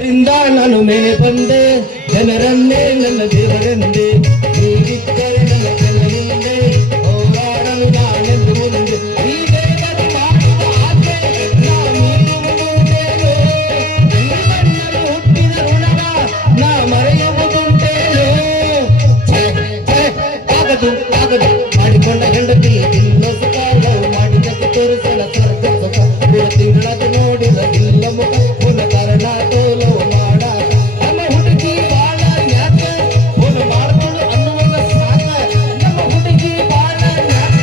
ನಾನು ಮೇಲೆ ಬಂದೆ ಜನರನ್ನೇ ನನ್ನ ದೇವರೆಂದೆ ನೀವಿದ್ದರೆ ನನ್ನ ಜನರಿಂದೆ ಹೋರಾಡಲು ನಾನೆಂದು ಮುಂದೆ ಈ ದೇವರು ಮಾಡುವ ಆಸೆ ನಾ ಮೀರುವುದುಂಟೇನೋ ನಿಮ್ಮಣ್ಣನು ಹುಟ್ಟಿದ ಋಣವ ನಾ ಮರೆಯುವುದುಂಟೇನೋ ಆಗದು ಆಗದು ಮಾಡಿಕೊಂಡ ಹೆಂಡತಿ ಇನ್ನೊಂದು ಕಾಲವು ಮಾಡಿದಕ್ಕೆ ತೋರಿಸಲ ಸ್ವರ್ಗ ಸುಖ 3 ತಿಂಗಳದು ನೋಡಿದ ಇಲ್ಲ ಮುಖ ಪುನಃ ಕಾರಣ ತೋಲವು ಮಾಡ ನಮ್ಮ ಹುಡುಗಿ ಬಾಳ ನ್ಯಾಕ ಪುನಃ ಮಾಡ್ಕೊಂಡು ಅನ್ನುವಂಗ ಸಾಕ ನಮ್ಮ ಹುಡುಗಿ ಬಾಳ ನ್ಯಾಕ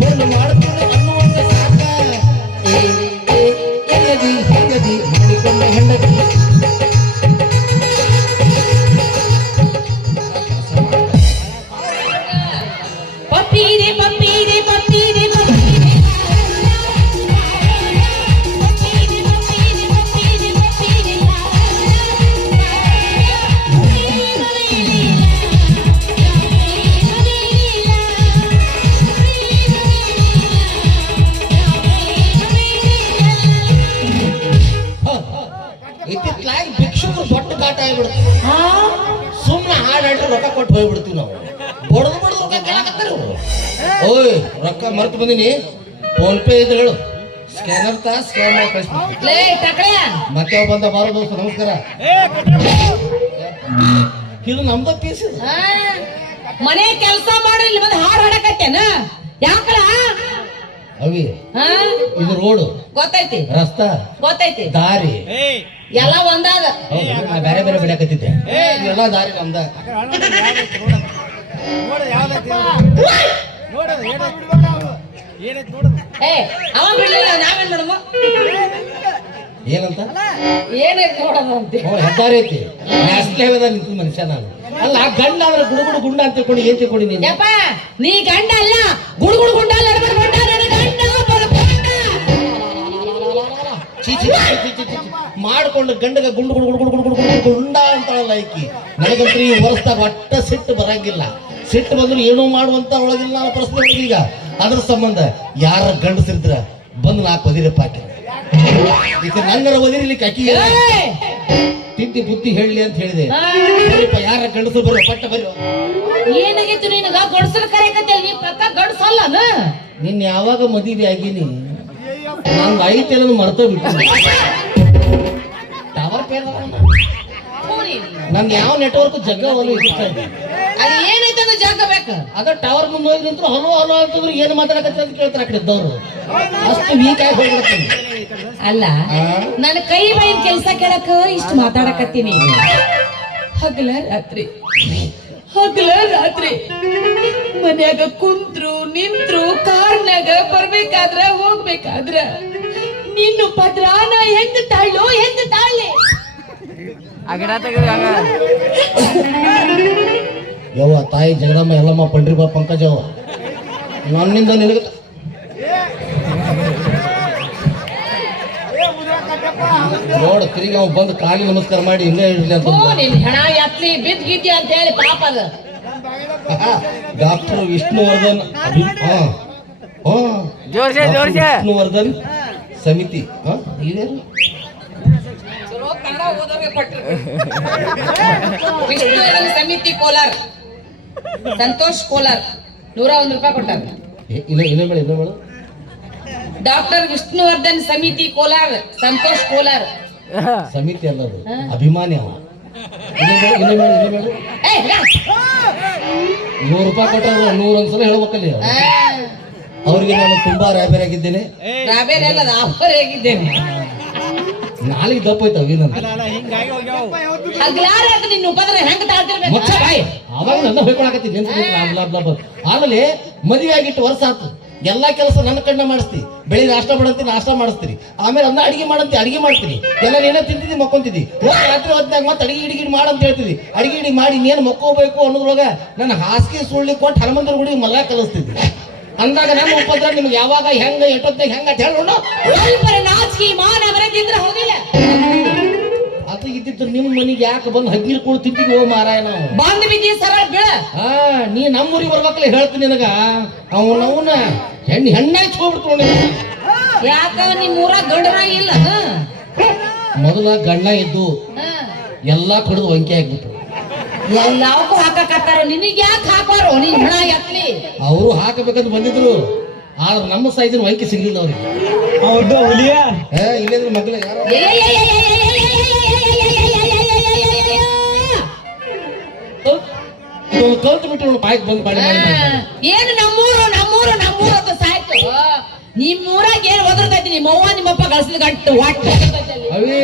ಪುನಃ ಮಾಡ್ಕೊಂಡು ಅನ್ನುವಂಗ ಸಾಕ ಎಲ್ಲದಿ ಹೆಂಗದಿ ಮಾಡಿಕೊಂಡ ಹೆಂಡತಿ ಪಪ್ಪೀರೆ ಪಪ್ಪೀರೆ ಪಪ್ಪೀರೆ ಇತ್ತಿತ್ಲಾಗಿ ಭಿಕ್ಷುಕರು ದೊಡ್ಡ ಕಾಟ ಆಗ್ಬಿಡ್ತು ಸುಮ್ಮನೆ ಹಾಡಾಡ್ರಿ ರೊಕ್ಕ ಕೊಟ್ಟು ಹೋಗ್ಬಿಡ್ತೀವಿ ನಾವು ಬಡದು ಬಡದು ರೊಕ್ಕ ಕೇಳಕತ್ತಾರ ಓಯ್ ರೊಕ್ಕ ಮರ್ತು ಬಂದಿನಿ ಫೋನ್ ಪೇ ಇದ್ರೆ ಹೇಳು ಸ್ಕ್ಯಾನರ್ ಸ್ಕ್ಯಾನ್ ಮಾಡಿ ಕಳಿಸ್ಬಿಡ್ತೀನಿ ಮತ್ತೆ ಬಂದ ಬಾರೋ ದೋಸ್ತ ನಮಸ್ಕಾರ ಇದು ನಮ್ದ ಪೀಸ್ ಮನೆ ಕೆಲಸ ಮಾಡ್ರಿ ಇಲ್ಲಿ ಬಂದು ಹಾಡು ಹಾಡಕತ್ತೇನ ಯಾಕಳ ಅವಿ ಇದು ರೋಡು ಗೊತ್ತೈತಿ ರಸ್ತಾ ಗೊತ್ತೈತಿ ದಾರಿ ಎಲ್ಲ ಒಂದಾದ ಬೇರೆ ಬೇರೆ ಬಿಡಕತ್ತಿದ್ದೆ ಎಲ್ಲ ದಾರಿ ನಮ್ದ ಏ ಅವ ಬಿಡ್ಲಿಲ್ಲ ನಾವೇನ್ ಮಾಡಮ್ಮ ಏನಂತ ಏನೈತಿ ನೋಡಮ್ಮ ಅಂತ ಹೆದ್ದಾರಿ ಐತಿ ನ್ಯಾಷನಲ್ ಹೈವೇದ ನಿಂತು ಮನುಷ್ಯ ನಾನು ಅಲ್ಲ ಗಂಡ ಅಂದ್ರೆ ಗುಡುಗುಡು ಗುಂಡ ಅಂತ ತಿಳ್ಕೊಂಡು ಏನ್ ತಿಳ್ಕೊಂಡು ನೀನು ಯಪ್ಪ ನೀ ಗಂಡ ಅಲ್ಲ ಗುಡುಗುಡು ಗುಂಡ ಅಲ್ಲ ಗಂಡ ಮಾಡ್ಕೊಂಡು ಗಂಡಗ ಗುಂಡು ಗುಡು ಗುಡು ಗುಡು ಗುಡು ಗುಂಡ ಅಂತಾಳಲ್ಲ ಈಕಿ ನನಗಂತೂ ಈ ವರ್ಷದಾಗ ಒಟ್ಟ ಸಿಟ್ಟು ಬರಂಗಿಲ್ಲ ಸಿಟ್ಟು ಬಂದ್ರು ಏನೂ ಮಾಡುವಂತ ಒಳಗಿಲ್ಲ ಅನ್ನೋ ಪರಿಸ್ಥಿತಿ ಈಗ ಅದ್ರ ಸಂಬಂಧ ಯಾರ ಗಂಡಸಿದ್ರ ಬಂದು 4 ಒದಿರಪ್ಪ ಹಾಕಿ ಈಗ ನನ್ನರ ಒದಿರ್ಲಿಕ್ಕೆ ಅಕ್ಕಿ ತಿದ್ದಿ ಬುದ್ಧಿ ಹೇಳಲಿ ಅಂತ ಹೇಳಿದೆ ಯಾರ ಗಂಡಸರು ಬರ್ರಿ ಪಟ್ಟ ಬರ್ರಿ ಏನಾಗಿತ್ತು ನಿನಗ ಗಂಡಸರು ಕರೆಯಕತ್ತೆ ನೀ ಪಕ್ಕ ಗಂಡಸಲ್ಲನ ನಿನ್ನ ಯಾವಾಗ ಮದುವೆ ಆಗೀನಿ ನಾನು ಐತೆಲ್ಲ ಮರ್ತೋ ಬಿಟ್ಟು ಟವರ್ ಪೇರ್ ನನ್ಗೆ ಯಾವ ನೆಟ್ವರ್ಕ್ ಜಗ್ಗ ಹೊಲು ಅದು ಏನೈತೆ ಜಾಗ ಬೇಕು ಅದ ಟವರ್ ಮುಂದೆ ಹೋಗಿ ನಿಂತ್ರು ಹಲೋ ಹಲೋ ಅಂತಂದ್ರೆ ಏನು ಮಾತಾಡಕತ್ತೆ ಅಂತ ಕೇಳ್ತಾರೆ ಆ ಕಡೆ ಇದ್ದವ್ರು ಅಷ್ಟು ವೀಕ್ ಆಗಿ ಹೋಗ್ಬಿಡ್ತೀನಿ ಅಲ್ಲ ನನ್ನ ಕೈ ಬಾಯಿನ ಕೆಲಸ ಕೇಳಕ ಇಷ್ಟು ಮಾತಾಡಕತ್ತೀನಿ ಹಗಲ ರಾತ್ರಿ ಮನ್ಯಾಗ ಕುಂತ್ರು ನಿಂತ್ರು ಕಾರ್ನಾಗ ಬರ್ಬೇಕಾದ್ರ ಹೋಗ್ಬೇಕಾದ್ರ ನಿನ್ನು ಪದ್ರಾನ ಹೆಂಗ್ ತಾಳ್ಲಿ ಯವ್ವ ತಾಯಿ ಜಗದಮ್ಮ ಎಲ್ಲಮ್ಮ ಪಂಡ್ರಿಬಾ ಪಂಕಜವ್ವ ನನ್ನಿಂದ ನಿನಗ ನೋಡ ತಿರುಗಿ ಅವ್ ಬಂದು ಕಾಲಿ ನಮಸ್ಕಾರ ಮಾಡಿ ಹಿಂಗೆ ಇರ್ಲಿ ಅಂತ ಹಣ ಎತ್ಲಿ ಬಿದ್ ಗಿದ್ದಿ ಅಂತ ಹೇಳಿ ಪಾಪ ಅದ ಡಾಕ್ಟರ್ ವಿಷ್ಣುವರ್ಧನ್ ವಿಷ್ಣುವರ್ಧನ್ ಸಮಿತಿ ವಿಷ್ಣುವರ್ಧನ್ ಸಮಿತಿ ಕೋಲಾರ ಸಂತೋಷ್ ಕೋಲಾರ್ 101 ರೂಪಾಯಿ ಕೊಟ್ಟಾರ ಡಾಕ್ಟರ್ ವಿಷ್ಣುವರ್ಧನ್ ಸಮಿತಿ ಕೋಲಾರ್ ಸಂತೋಷ್ ಕೋಲಾರ್ ಸಮಿತಿ ಅಲ್ಲದು ಅಭಿಮಾನಿ ಅವ 100 ರೂಪಾಯಿ ಕೊಟ್ಟಾರ 100 ಒಂದ್ಸಲ ಹೇಳ್ಬೇಕಲ್ಲಿ ಅವ್ರಿಗೆ ನಾನು ತುಂಬಾ ರಾಬೇರಾಗಿದ್ದೇನೆ ನಾಳೆಗೆ ದಪ್ಪ ಐತವ ಅವಾಗ ನನ್ನ ಹೊಯ್ಕೊಳಕತ್ತೀನಿ ಆಮೇಲೆ ಮದುವೆ ಆಗಿಟ್ಟು ವರ್ಷ ಆತು ಎಲ್ಲಾ ಕೆಲಸ ನನ್ನ ಕಣ್ಣ ಮಾಡಿಸ್ತಿ ಬೆಳಿಗ್ಗೆ ನಾಷ್ಟ ಮಾಡಿಸ್ತೀರಿ ಆಮೇಲೆ ಅನ್ನ ಅಡಿಗೆ ಮಾಡಂತಿ ಅಡಿಗೆ ಮಾಡ್ತೀನಿ ಎಲ್ಲ ಏನೋ ತಿಂತಿದ್ದಿ ಮಕ್ಕೊಂತಿದ್ದಿ ರಾತ್ರಿ ಹೊತ್ತಾಗ ಮತ್ತೆ ಅಡಿಗೆ ಮಾಡಂತ ಹೇಳ್ತಿದ್ದಿ ಅಡಿಗೆ ಮಾಡಿ ನೀನು ಮಕ್ಕೋಬೇಕು ಅನ್ನೋದ್ರೊಳಗ ನನ್ನ ಹಾಸಿಗೆ ಸುಳ್ಳಿ ಕೊಟ್ಟು ಹನುಮಂತರ ಗುಡಿ ಮಲ್ಲ ಕಲಿಸ್ತಿದ್ದಿ ಅಂದಾಗ ನನ್ನ ಉಪದ್ರ ನಿಮ್ಗೆ ಯಾವಾಗ ಹೆಂಗ ಎಷ್ಟೊತ್ತಾಗ ಹೆಂಗ ಅಂತ ಹೇಳೋಣ ಅದು ಇದ್ದಿತ್ತು ನಿಮ್ಮ ಮನೆಗೆ ಯಾಕೆ ಬಂದು ಹಗ್ಗಿರ್ ಕೂಡ ತಿಂತೀವಿ ಓ ಮಾರಾಯ ನಾವು ಬಂದ್ ಬಿದ್ದಿ ಸರಳ ಬೀಳ ನೀ ನಮ್ಮೂರಿಗೆ ಬರ್ಬೇಕಲ್ಲ ಹೇಳ್ತೀನಿ ನಿನಗ ಅವನ ಹೆಣ್ಣಾಗಿ ಹೋಗ್ಬಿಡ್ತು ಯಾಕ ನಿಮ್ ಊರಾಗ ಗಂಡನ ಇಲ್ಲ ಮೊದಲ ಗಂಡ ಇದ್ದು ಎಲ್ಲಾ ಕಡಿದು ವಂಕಿ ಆಗ್ಬಿಟ್ರು. ಎಲ್ಲಾವಕ್ಕೂ ಹಾಕಕತ್ತಾರ, ನಿನಗ್ ಯಾಕೆ ಹಾಕೋರು? ನೀನ್ ಹಣ ಎತ್ಲಿ. ಅವರು ಹಾಕಬೇಕಂತ ಬಂದಿದ್ರು, ಆದ್ರೆ ನಮ್ಮ ಸೈಜಿನ ವಂಕಿ ಸಿಗ್ಲಿಲ್ಲ ಅವ್ರಿಗೆ. ಹೌದು ಹುಲಿಯ ಇಲ್ಲದ್ರ ಮಗ್ಳ ಯಾರೋ ಕಲ್ತು ಬಿಟ್ಟು ಬಾಯ್ಕ್ ಬಂದು ಬಾಡಿ ಏನು ನಮ್ಮೂರು ಅಂತ ಸಾಯ್ತು. ನಿಮ್ಮೂರಾಗ ಏನ್ ಒದರ್ತೈತಿ? ನಿಮ್ಮವ್ವ ನಿಮ್ಮಪ್ಪ ಗಳಿಸಿದ ಗಂಟು ಒಟ್ಟು ಅವಿ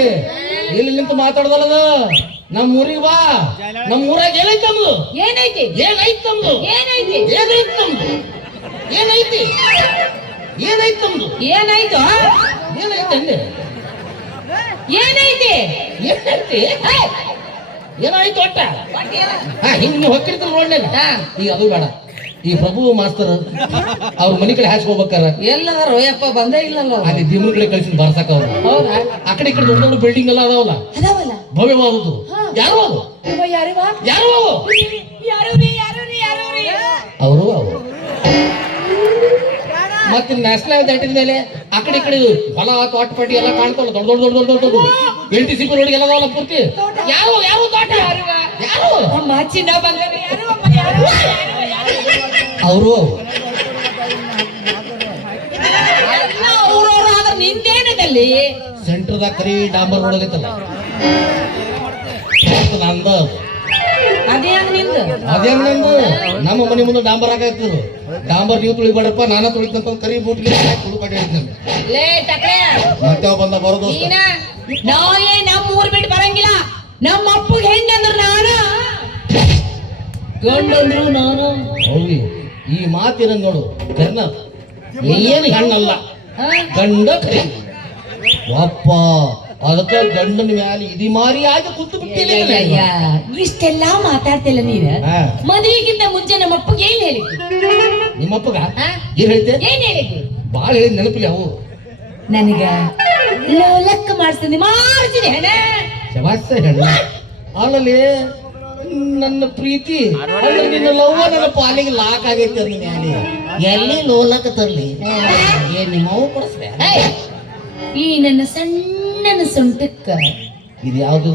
ಇಲ್ಲಿ ನಿಂತು ಮಾತಾಡ್ದಲ್ಲದು. ನಮ್ಮ ಊರಿಗೆ ಬಾ, ನಮ್ಮ ಊರಾಗ ಏನೈತಿ ನಮ್ದು? ಏನೈತಿ ಏನೈತಿ ನಮ್ದು? ಏನೈತಿ ಏನೈತಿ ನಮ್ದು? ಏನೈತಿ ಏನೈತಿ ನಮ್ದು? ಏನಾಯ್ತು? ಏನೈತಿ ಅಂದೆ? ಏನೈತಿ ಏನೈತಿ ಏನಾಯ್ತು ಒಟ್ಟ? ಹಿಂಗ್ ನೀವು ಹೊಕ್ಕಿರ್ತೀರ ನೋಡ್ಲಿಲ್ಲ. ಈಗ ಅದು ಬೇಡ, ಈ ಪ್ರಭು ಮಾಸ್ತರ್ ಅವ್ರ ಮನೆ ಕಡೆ ಹಾಸ್ಕೋಬೇಕಾರ ಎಲ್ಲದಾರ ಯಪ್ಪ ಬಂದೇ ಇಲ್ಲಲ್ಲ. ಅಲ್ಲಿ ದಿಮ್ರ ಕಡೆ ಕಳಿಸಿ ಬರ್ಸಕ ಅವ್ರು. ಹೌದಾ? ಆ ಕಡೆ ಈ ಕಡೆ ದೊಡ್ಡ ದೊಡ್ಡ ಬಿಲ್ಡಿಂಗ್ ಎಲ್ಲ ಅದಾವಲ್ಲ, ಅದಾವಲ್ಲ ಭವ್ಯವಾದದ್ದು. ಯಾರು ಅದು? ಯಾರಿವ? ಯಾರು ಅವು? ಅವರು ಅವರು ಮತ್ತೆ ನ್ಯಾಷನಲ್ ದಾಟಿದ ಮೇಲೆ ಆ ಕಡೆ ಈ ಕಡೆ ಹೊಲ ತೋಟಪಟ್ಟಿ ಎಲ್ಲ ಕಾಣ್ತಾವಲ್ಲ, ದೊಡ್ಡ ದೊಡ್ಡ ದೊಡ್ಡ ದೊಡ್ಡ ದೊಡ್ಡ LTC ರೋಡ್ ಎಲ್ಲ ಅದಾವಲ್ಲ ಪೂರ್ತಿ. ಯಾರು ಯಾರು ತೋಟ? ಯಾರು? ಚಿನ್ನ ಬಂಗಾರ ಅವರು ಅವ್ರವ್ರು ಆದ್ರೆ ನಿಂದೇನದಲ್ಲಿ ಸೆಂಟ್ರದಾಗ ಕರಿ ಡಾಂಬರ್ ರೋಡ್ ಆಗೈತಲ್ಲ, ನಂದ ಅದೇ ಹಂಗ ನಿಂದು. ಅದೇ ನಂದು. ನಮ್ಮ ಮನೆ ಮುಂದೆ ಡಾಂಬರ್ ಆಗೈತಿದ್ರು. ಡಾಂಬರ್ ನೀವು ತುಳಿಬೇಡಪ್ಪ, ನಾನ ತುಳಿತಂತ ಕರಿ ಬೂಟ್ಲಿ ತುಳುಪಾಟಿ ಹೇಳ್ತೇನೆ. ಲೇ ಟಕ್ರೆ, ಮತ್ತೆ ಬಂದ ಬರೋದು ನಾವೇ ನಮ್ಮ ಊರ್ ಬಿಟ್ಟು ಬರಂಗಿಲ್ಲ. ನಮ್ಮ ಅಪ್ಪಗೆ ಹೆಂಗಂದ್ರ ನಾನು ಗಂಡಂದ್ರು ನಾನು. ಹೌದು, ಈ ಮಾತಿನ ನೋಡು ಕರ್ನ ಏನು ಹೆಣ್ಣಲ್ಲ, ಗಂಡ ಕರಿ ಅಪ್ಪ. ಅದಕ್ಕೆ ಗಂಡನ ಮ್ಯಾಲ ಇದಿ ಮಾರಿ ಆಗಿ ಕುಂತು ಬಿಟ್ಟಿಲ್ಲ. ಇಷ್ಟೆಲ್ಲ ಮಾತಾಡ್ತಿಲ್ಲ ನೀನು. ಮದುವೆಗಿಂತ ಮುಂಚೆ ನಮ್ಮ ಅಪ್ಪಗೆ ಏನ್ ಹೇಳಿದ್ವಿ? ನಿಮ್ಮಪ್ಪಗ ಏನ್ ಹೇಳ್ತೆ? ಏನ್ ಹೇಳಿದ್ವಿ? ಬಾಳ ಹೇಳಿದ್ ನೆನಪಿಲ್ಲ ಅವು. ನನಗ ಲೆಕ್ಕ ಮಾಡ್ತೀನಿ ಹೆಣ ಶಬಾಸ್ ಹೆಣ್ಣ ಅಲ್ಲಲ್ಲಿ ನನ್ನ ಪ್ರೀತಿ ಅಂದ್ರೆ ನಿನ್ನ ಲವ್ವ ನನ್ನ ಪಾಲಿಗೆ ಲಾಕ್ ಆಗೈತಿ ಅಂದ ಮ್ಯಾಲೆ ಎಲ್ಲಿ ಲೋಲಕ ತರ್ಲಿ? ಏನ್ ನಿಮ್ಮ ಅವು ಕೊಡಿಸ್ದೆ? ಈ ನನ್ನ ಸಣ್ಣನ ಸೊಂಟಕ್ಕ ಇದು ಯಾವ್ದು?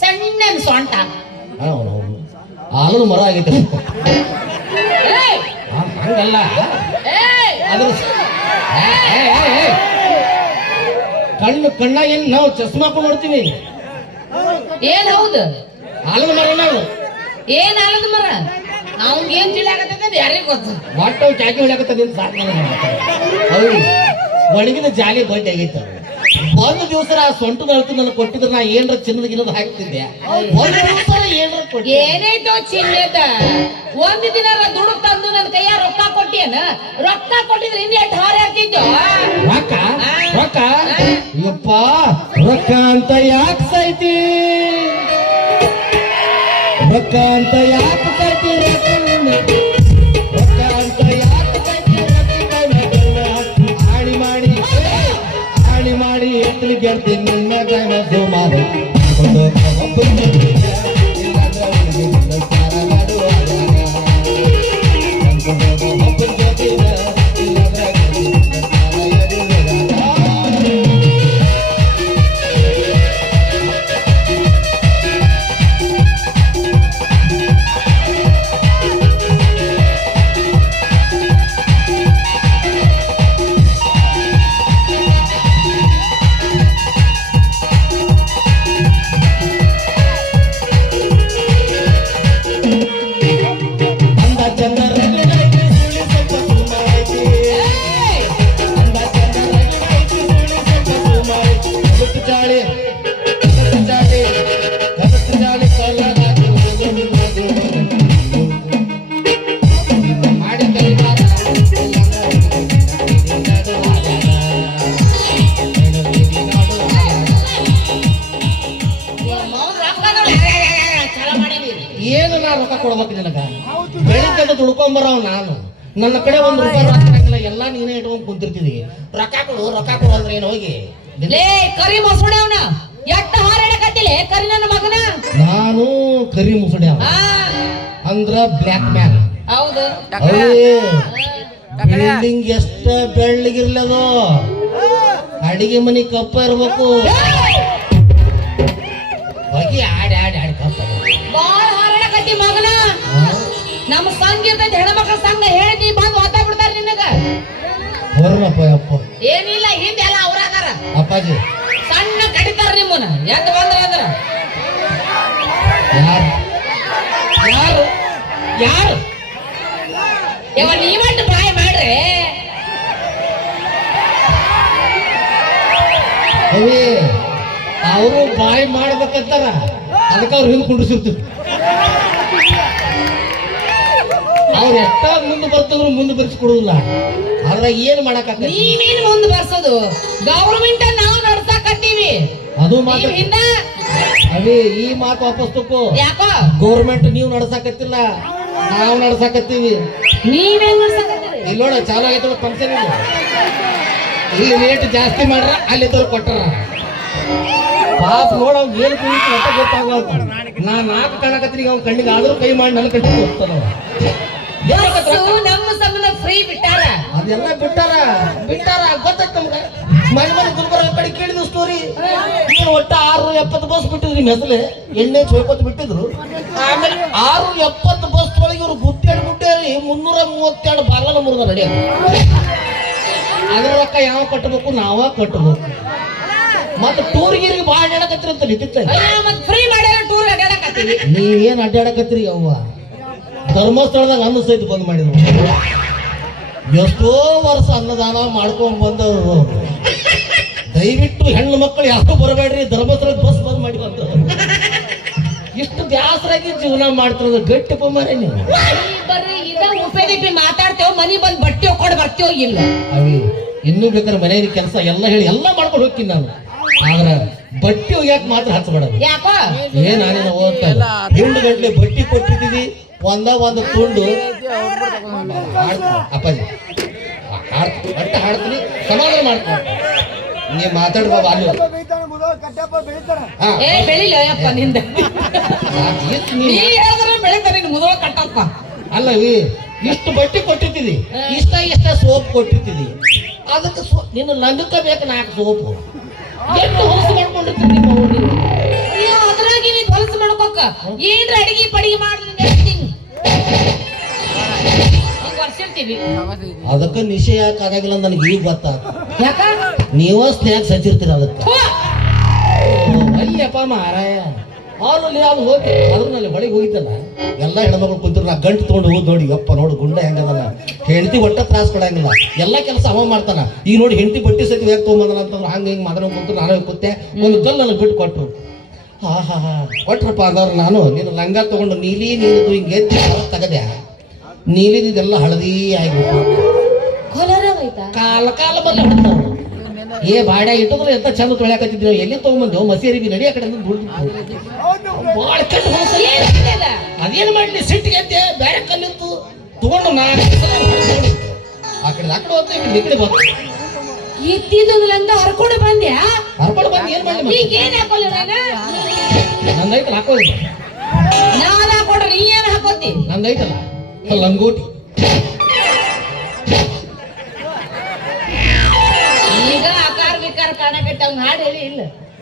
ಸಣ್ಣನ ಸೊಂಟ ಆಲದ ಮರ ಆಗೈತೆ. ಹಂಗಲ್ಲ, ಅದ್ರ ಕಣ್ಣ ಏನ್ ನಾವು ಚಸ್ಮಾ ಹಾಕೊಂಡು ನೋಡ್ತೀವಿ. ಏನ್ ಹೌದು? ಆಲದ ಮರ ನಾವು ಏನ್ ಆಲದ ಮರ? ಅವ್ನ್ ಏನ್ ತಿಳಿಯಾಗತ್ತ ಯಾರಿಗೆ ಗೊತ್ತು? ಒಟ್ಟು ಚಾಕಿ ಹೊಡ್ಯಾಕತ್ತ ನಿನ್ ಸಾಕು. ಹೌದು, ಒಣಗಿದ ಜಾಲಿ ಬಡ್ಡಿ ಆಗೈತೆ. ಒಂದು ದಿವಸ ಆ ಸೊಂಟದ ಅಳ್ತು ನನಗೆ ಕೊಟ್ಟಿದ್ರೆ ನಾ ಏನ್ರ ಚಿನ್ನದ ಗಿನ್ನದ ಹಾಕ್ತಿದ್ದೆ. ಒಂದು ದಿವಸ ಏನ್ರ ಕೊಟ್ಟಿ ಏನಾಯ್ತು ಚಿನ್ನದ? ಒಂದು ದಿನ ದುಡ್ಡು ತಂದು ನನ್ನ ಕೈಯ ರೊಕ್ಕ ಕೊಟ್ಟಿಯನ? ರೊಕ್ಕ ಕೊಟ್ಟಿದ್ರೆ ಹಿಂದೆ ಎಷ್ಟು ಹಾರ ಹಾಕ್ತಿದ್ದು? ರೊಕ್ಕ ರೊಕ್ಕ ಯಪ್ಪ, ರೊಕ್ಕ ಅಂತ ಯಾಕೆ ಸಾಯ್ತಿ? ರೊಕ್ಕ ಅಂತ ಯಾಕೆ ಸಾಯ್ತಿ? ರೊಕ್ಕ ಅಂತ ಯಾಕೆ ಸಾಯ್ತಿ? ಆಡಿ ಮಾಡಿ ಆಡಿ ಮಾಡಿ ಎತ್ತಲಿ ಗೆಡ್ತೀನಿ ನಿನ್ನ ಕೈಮದ್ದು ಮಾಡಿ ಏನು ನಾ ರೊಕ್ಕ ಕೊಡ್ಬೇಕು ನಿನಗ? ಬೆಳಿಗ್ಗೆ ದುಡ್ಕೊಂಬರವ್ ನಾನು. ನನ್ನ ಕಡೆ ಒಂದು ರೂಪಾಯಿ ರೊಕ್ಕ ಹಾಕಿಲ್ಲ, ಎಲ್ಲ ನೀನೇ ಇಟ್ಕೊಂಡ್ ಕುಂತಿರ್ತಿದಿ. ರೊಕ್ಕ ಕೊಡು ಅಂದ್ರೆ ಏನು? ಹೋಗಿ ಲೇ ಕರಿ ಮೊಸಡವನ ಎಟ್ಟ ಹಾರಾಡಕತ್ತಿಲೆ ಕರಿ ನನ್ನ ಮಗನ. ನಾನು ಕರಿ ಮುಸುಡೆ ಅಂದ್ರ ಬ್ಲ್ಯಾಕ್ ಮ್ಯಾನ್. ಹೌದು, ಬಿಲ್ಡಿಂಗ್ ಎಷ್ಟ ಬೆಳ್ಳಗಿರ್ಲದು, ಅಡಿಗೆ ಮನಿ ಕಪ್ಪ ಇರ್ಬೇಕು. ಹೋಗಿ ಆಡಿ ನಮ್ಮ ಸಂಘ ಇರ್ತೈತಿ ಹೆಣ್ಮಕ್ಳ ಸಂಘ ಹೇಳ್ತಿ ಬಂದು ಓದ್ತಾ ಬಿಡ್ತಾರ ನಿನಗ ಬರೋಣಪ್ಪ ಅಪ್ಪ ಏನಿಲ್ಲ ಹಿಂದೆಲ್ಲ ಅವ್ರ ಅದಾರ ಅಪ್ಪಾಜಿ ಸಣ್ಣ ಕಡಿತಾರ ನಿಮ್ಮನ್ನ ಎಂತ ಬಂದ್ರ ಅಂದ್ರ ಯಾರು ಯಾರು ಯಾರು ಇವ ನೀವಟ್ಟು ಬಾಯ್ ಮಾಡ್ರೆ ಅವೇ ಅವರು ಬಾಯಿ ಮಾಡ್ಬೇಕಂತಾರ ಅದಕ್ಕೆ ಅವ್ರು ಹಿಂದೆ ಕುಂಡ್ರಿಸಿರ್ತೀವಿ ಅವ್ರು ಎಷ್ಟ ಮುಂದೆ ಬರ್ತಿದ್ರು ಮುಂದೆ ಬರ್ಸಿಕೊಡುದಿಲ್ಲ ಆದ್ರೆ ಏನ್ ಮಾಡಕ್ ನೀವೇನ್ ಮುಂದ್ ಬರ್ಸೋದು ಗೌರ್ಮೆಂಟ್ ನಾವು ನಡ್ಸಾಕತ್ತೀವಿ ಅದು ಮಾತ್ರ ಹಿಂದ ಅವೇ ಈ ಮಾತು ವಾಪಸ್ ತಗೋ ಯಾಕೋ ಗೌರ್ಮೆಂಟ್ ನೀವು ನಡ್ಸಾಕತ್ತಿಲ್ಲ ನಾವು ನಡ್ಸಾಕತ್ತೀವಿ ನೀವೇನ್ ನಡ್ಸಾಕತ್ತೀರಿ ಇಲ್ಲಿ ನೋಡ ಚಾಲು ಆಗೈತೆ ಫಂಕ್ಷನ್ ಇಲ್ಲಿ ರೇಟ್ ಜಾಸ್ತಿ ಮಾಡ್ರ ಅಲ್ಲಿದ್ದವ್ರು ಕೊಟ್ಟಾರ ಪಾಪ ನೋಡ ಅವ್ನು ಏನು ಕುಡಿತು ಅಂತ ಗೊತ್ತಾಗಲ್ಲ ನಾ ನಾಲ್ಕು ಕಾಣಕತ್ತೀನಿ ಅವ್ನ ಕಣ್ಣಿಗೆ ಆದ್ರೂ ಕೈ ಮಾಡಿ ನನ್ನ ಕಣ್ಣಿಗೆ ಹೋಗ್ತಾನವ ನಮ್ಮ ಸಂಬಂಧ ಫ್ರೀ ಬಿಟ್ಟಾರ ಅದೆಲ್ಲ ಬಿಟ್ಟಾರ ಗೊತ್ತಾಯ್ತು ನಮ್ಗೆ ಮನೆ ಮನೆ ಗುಲ್ಬರ್ಗ ಕಡೆ ಕೇಳಿದ್ವು ಸ್ಟೋರಿ ಏನು ಒಟ್ಟ 670 ಬಸ್ ಬಿಟ್ಟಿದ್ರು ನಿಮ್ಮ ಹೆಸರು ಎಣ್ಣೆ ಚೊಯ್ಕೊತ್ ಬಿಟ್ಟಿದ್ರು ಆಮೇಲೆ 670 ಬಸ್ ಒಳಗೆ ಇವ್ರು ಗುಡ್ಡೇರಿ 332 ಬಾಗಲ ಮುರಿದ ರೆಡಿ ಅದ್ರ ರೊಕ್ಕ ಯಾವ ಕಟ್ಟಬೇಕು ನಾವ ಕಟ್ಟಬೇಕು ಮತ್ತೆ ಟೂರ್ ಗೀರಿಗೆ ಭಾಳ ಅಡ್ಡಾಡಕತ್ರಿ ಅಂತ ನಿಂತಿತ್ತ ಮತ್ ಫ್ರೀ ಮಾಡ್ಯಾರ ಟೂರ್ ಅಡ್ಡಾಡಕತ್ತೀವಿ ನೀವೇನ್ ಅಡ್ಡಾಡಕತ್ರಿ ಅವ್ವ ಧರ್ಮಸ್ಥಳದಾಗ ಅನ್ನ ಸಹಿತ ಬಂದ್ ಮಾಡಿದ್ರು ಎಷ್ಟೋ ವರ್ಷ ಅನ್ನದಾನ ಮಾಡ್ಕೊಂಡ್ ಬಂದವರು ದಯವಿಟ್ಟು ಹೆಣ್ಣು ಮಕ್ಕಳು ಯಾರು ಬರಬೇಡ್ರಿ ಧರ್ಮಸ್ಥಳದ ಬಸ್ ಬಂದ್ ಮಾಡಿ ಬಂದವರು ಇಷ್ಟು ಬ್ಯಾಸರಾಗಿ ಜೀವನ ಮಾಡ್ತಿರೋದು ಗಟ್ಟಿ ಮಾರೇ ನೀವು ಬರ್ರಿ ಇದ ಉಪೇದಿಪಿ ಮಾತಾಡ್ತೇವ್ ಮನಿ ಬಂದ್ ಬಟ್ಟೆ ಹೊಕ್ಕೊಂಡು ಬರ್ತೇವ್ ಇಲ್ಲ ಅವಿ ಇನ್ನೂ ಬೇಕಾದ್ರೆ ಮನೆಯಲ್ಲಿ ಕೆಲಸ ಎಲ್ಲ ಹೇಳಿ ಎಲ್ಲ ಮಾಡ್ಕೊಂಡು ಹೋಗ್ತೀನಿ ನಾನು ಆದ್ರ ಬಟ್ಟೆ ಒಗ್ಯಾಕ ಮಾತ್ರ ಹಚ್ಚಬೇಡದು ಯಾಕೋ ನಾನೇನು ಓದ್ತಾ ಇಲ್ಲ ಹಿಂಡು ಗಂಟ್ಲೆ ಬಟ್ಟಿ ಕೊಟ್ಟಿದ್ದೀವಿ ಒಂದು ತುಂಡು ಅಪ್ಪಾಜಿ ಬಟ್ಟೆ ಹಾಡ್ತೀನಿ ಸಮಾಧಾನ ಮಾಡ್ತೀನಿ ನೀವ್ ಮಾತಾಡುವ ಅಲ್ಲಿ ಏ ಬೆಳಿಲ್ಲ ಯಪ್ಪ ನಿಂದ ನೀ ಹೇಳಿದ್ರೆ ಬೆಳಿತಾರ ನಿನ್ ಮುದುವ ಕಟ್ಟಪ್ಪ ಅಲ್ಲವಿ ಇಷ್ಟು ಬಟ್ಟೆ ಕೊಟ್ಟಿದ್ದೀರಿ ಇಷ್ಟ ಸೋಪ್ ಕೊಟ್ಟಿದ್ದೀರಿ ಅದಕ್ಕೆ ನಿನ್ನ ನಂಬಿಕಬೇಕು 4 ಸೋಪು ಎಷ್ಟು ಹೊಲಸು ಮಾಡ್ಕೊಂಡಿರ್ತೀರಿ ನಿಮ್ಮ ನೀವು ಅಯ್ಯೋ ಅದ್ರಾಗಿ ನೀ ಹೊಲಸು ಮಾಡ್ಕೋಕ ಏನ್ರ ಅಡಿಗೆ ಪಡಿಗೆ ಮಾಡಿದ್ರೆ ವರ್ಷಿರ್ತೀವಿ ಅದಕ್ಕೆ ನಿಶೆ ಯಾಕೆ ಆಗಾಗಿಲ್ಲ ನನಗೆ ಈಗ ಗೊತ್ತಾಗ ಯಾಕ ನೀವ ಸ್ನ್ಯಾಕ್ಸ್ ಹಚ್ಚಿರ್ತೀರ ಅದಕ್ಕೆ ಅಲ್ಲಪ್ಪ ಮಾರಾಯ ಅವನಲ್ಲಿ ಅದು ಹೋಗಿ ಅದ್ರಲ್ಲಿ ಹೊಳಿಗೆ ಹೋಗಿದ್ದಲ್ಲ ಎಲ್ಲ ಹೆಣ್ಮಕ್ಳು ಕುಂತಿರು ನಾ ಗಂಟು ತೊಗೊಂಡು ಹೋಗಿ ನೋಡಿ ಅಪ್ಪ ನೋಡು ಗುಂಡ ಹೆಂಗದಲ್ಲ ಹೆಂಡತಿ ಒಟ್ಟ ತ್ರಾಸ ಕೊಡಂಗಿಲ್ಲ ಎಲ್ಲ ಕೆಲಸ ಅವ ಮಾಡ್ತಾನ ಈಗ ನೋಡಿ ಹೆಂಡತಿ ಬಟ್ಟೆ ಸತಿ ಹೇಗೆ ತೊಗೊಂಬಂದಲ್ಲ ಅಂತಂದ್ರೆ ಹಂಗೆ ಹಿಂಗೆ ಮಾತಾಡೋ ಕುಂತು ನಾನು ಕೂತೆ ಒಂದು ಕಲ್ಲು ನನಗೆ ಬಿಟ್ಟು ಕೊಟ್ಟರು ಹಾ ಕೊಟ್ರಪ್ಪ ಅದವ್ರು ನಾನು ನೀನು ಲಂಗ ತಗೊಂಡು ನೀಲಿ ನೀರಿದು ಹಿಂಗೆ ತೆಗದೆ ನೀಲಿದೆಲ್ಲ ಹಳದಿ ಆಗಿಬಿಟ್ಟು ಕಾಲ ಬಂದ ಬಿಡ್ತಾವ ಏ ಬಾಡ ಇಟ್ಟದ್ರೆ ಎಂತ ಚಂದ ತೊಳ್ಯಾಕತ್ತಿದ್ವಿ ಎಲ್ಲಿ ತಗೊಂಬಂದೇವು ಮಸೀರಿ ನಡಿ ಆ ಕಡೆ ಭಾಳ ಕೆಟ್ಟ ಅದೇನು ಮಾಡಲಿ ಸಿಟ್ಟಿಗೆ ಎದ್ದೆ ಬೇರೆ ಕಲ್ಲಿತ್ತು ತಗೊಂಡು ಆ ಕಡೆ ಹೋಗ್ತಾ ಈ ಕಡೆ ಬಂದು ಇದ್ದಿದ್ದಂತ ಹರ್ಕೊಂಡು ಬಂದ್ಯಾ ಹರ್ಕೊಂಡು ಬಂದು ಏನ್ ಮಾಡಿ ಈಗ ಏನ್ ಹಾಕೋಲ್ಲ ನಂದೈತಲ್ಲ ಹಾಕೋದಿಲ್ಲ ನಾನ್ ಹಾಕೊಡ್ರಿ ನೀ ಏನ್ ಹಾಕೋತಿ ನಂದೈತಲ್ಲ ಲಂಗೋಟಿ ಈಗ ಆಕಾರ ವಿಕಾರ ಕಾಣಕತ್ತ ಅವ್ನ ಹಾಡು ಹೇಳಿ ಇಲ್ಲ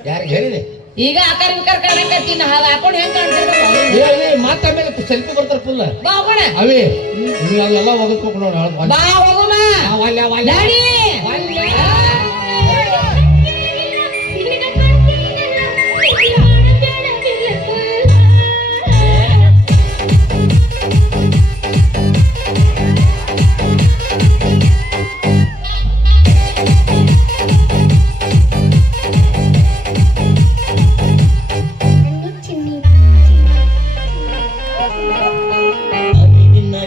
ಯಾರಿಗೆ ಹೇಳಿದೆ ಈಗ ಆಕಾರ ವಿಕಾರ ಕಾಣಕತ್ತಿ ನಾ ಹಾಕೊಂಡು ಹೆಂಗ್ ಕಾಣ್ತಿರ್ಬೇಕು ಹೇಳಿ ಮತ್ತೆ ಆಮೇಲೆ ಸೆಲ್ಫಿ ಬರ್ತಾರೆ ಫುಲ್ ಬಾ ಹೋಗೋಣ ಅವೇ ನೀವು ಅಲ್ಲೆಲ್ಲ ಒಗಸ್ಬೇಕು ನೋಡಿ ಬಾ ಹೋಗೋಣ ನಡಿ.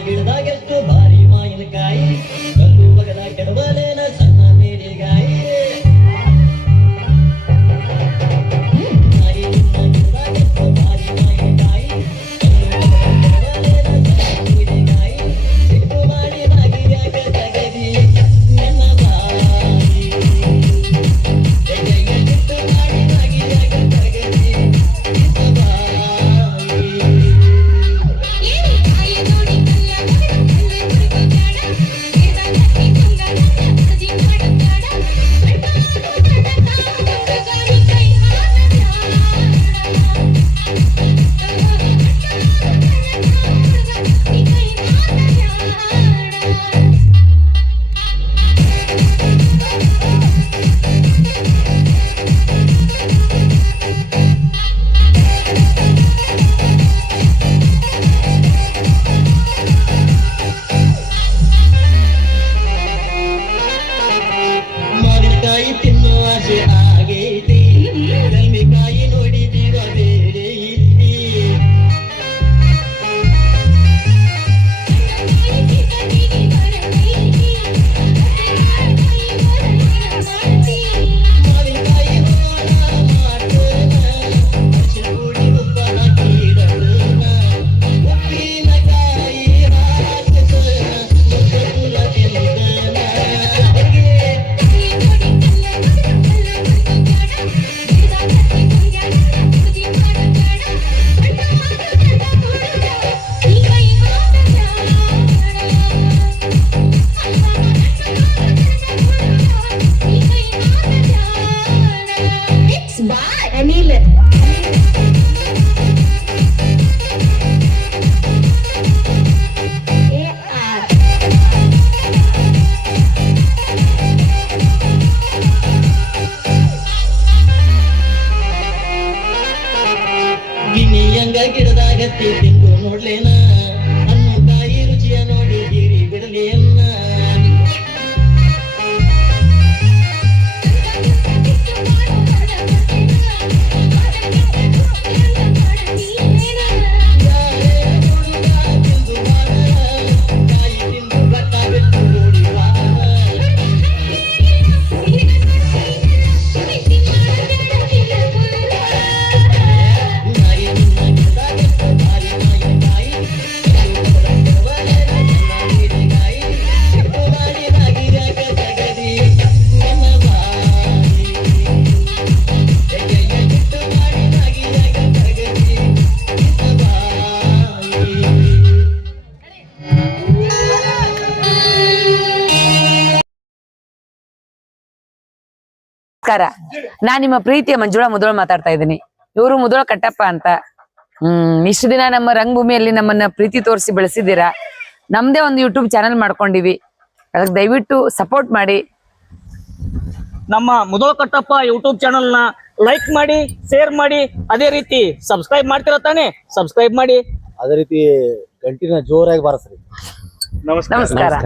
ಗಿಡದಾಗೆಷ್ಟು ಭಾರಿ ಮಾವಿನಕಾಯಿ ಕಲ್ಲು ಬಗದ ಕೆಡವಲೇನ ಗಿಣಿಯಂಗ ಗಿಡದಾಗತ್ತಿ ತಿಂದು ನೋಡ್ಲೇನ ಅನ್ನು ಕಾಯಿ ರುಚಿಯ ನೋಡಿ ಹೀರಿ ಬಿಡಲೇನ ನಮಸ್ಕಾರ, ನಾನ್ ನಿಮ್ಮ ಪ್ರೀತಿಯ ಮಂಜುಳಾ ಮುದೋಳ್ ಮಾತಾಡ್ತಾ ಇದ್ದೀನಿ. ಇವರು ಮುದೋಳ್ ಕಟ್ಟಪ್ಪ ಅಂತ. ಇಷ್ಟು ದಿನ ನಮ್ಮ ರಂಗಭೂಮಿಯಲ್ಲಿ ನಮ್ಮನ್ನ ಪ್ರೀತಿ ತೋರಿಸಿ ಬೆಳೆಸಿದ್ದೀರಾ. ನಮ್ದೇ ಒಂದು ಯೂಟ್ಯೂಬ್ ಚಾನೆಲ್ ಮಾಡ್ಕೊಂಡಿವಿ, ಅದಕ್ಕೆ ದಯವಿಟ್ಟು ಸಪೋರ್ಟ್ ಮಾಡಿ. ನಮ್ಮ ಮುದೋಳ್ ಕಟ್ಟಪ್ಪ ಯೂಟ್ಯೂಬ್ ಚಾನಲ್ ನ ಲೈಕ್ ಮಾಡಿ, ಶೇರ್ ಮಾಡಿ, ಅದೇ ರೀತಿ ಸಬ್ಸ್ಕ್ರೈಬ್ ಮಾಡ್ತಿರೋ ತಾನೆ, ಸಬ್ಸ್ಕ್ರೈಬ್ ಮಾಡಿ. ಅದೇ ರೀತಿ ಗಂಟಿನ ಜೋರಾಗಿ ಬಾರಿಸ್ರಿ. ನಮಸ್ಕಾರ. ನಮಸ್ಕಾರ.